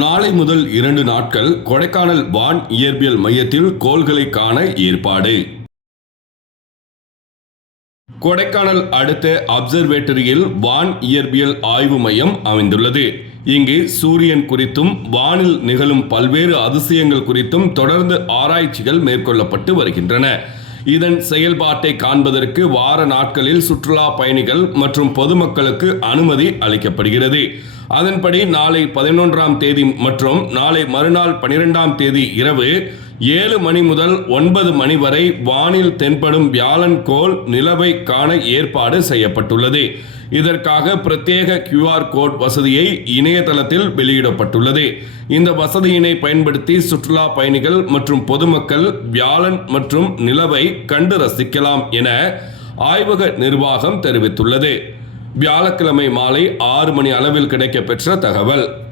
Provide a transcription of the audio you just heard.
நாளை முதல் இரண்டு நாட்கள் கொடைக்கானல் வான் இயற்பியல் மையத்தில் கோள்களை காண ஏற்பாடு. கொடைக்கானல் அடுத்த அப்சர்வேட்டரியில் வான் இயற்பியல் ஆய்வு மையம் அமைந்துள்ளது. இங்கு சூரியன் குறித்தும் வானில் நிகழும் பல்வேறு அதிசயங்கள் குறித்தும் தொடர்ந்து ஆராய்ச்சிகள் மேற்கொள்ளப்பட்டு வருகின்றன. இதன் செயல்பாட்டை காண்பதற்கு வார நாட்களில் சுற்றுலா பயணிகள் மற்றும் பொதுமக்களுக்கு அனுமதி அளிக்கப்படுகிறது. அதன்படி நாளை பதினொன்றாம் தேதி மற்றும் நாளை மறுநாள் பனிரெண்டாம் தேதி இரவு ஏழு மணி முதல் ஒன்பது மணி வரை வானில் தென்படும் வியாழன் கோள் நிலவை காண ஏற்பாடு செய்யப்பட்டுள்ளது. இதற்காக பிரத்யேக கியூஆர் கோட் வசதியை இணையதளத்தில் வெளியிடப்பட்டுள்ளது. இந்த வசதியினை பயன்படுத்தி சுற்றுலா பயணிகள் மற்றும் பொதுமக்கள் வியாழன் மற்றும் நிலவை கண்டு ரசிக்கலாம் என ஆய்வக நிர்வாகம் தெரிவித்துள்ளது. வியாழக்கிழமை மாலை ஆறு மணி அளவில் கிடைக்கப்பெற்ற தகவல்.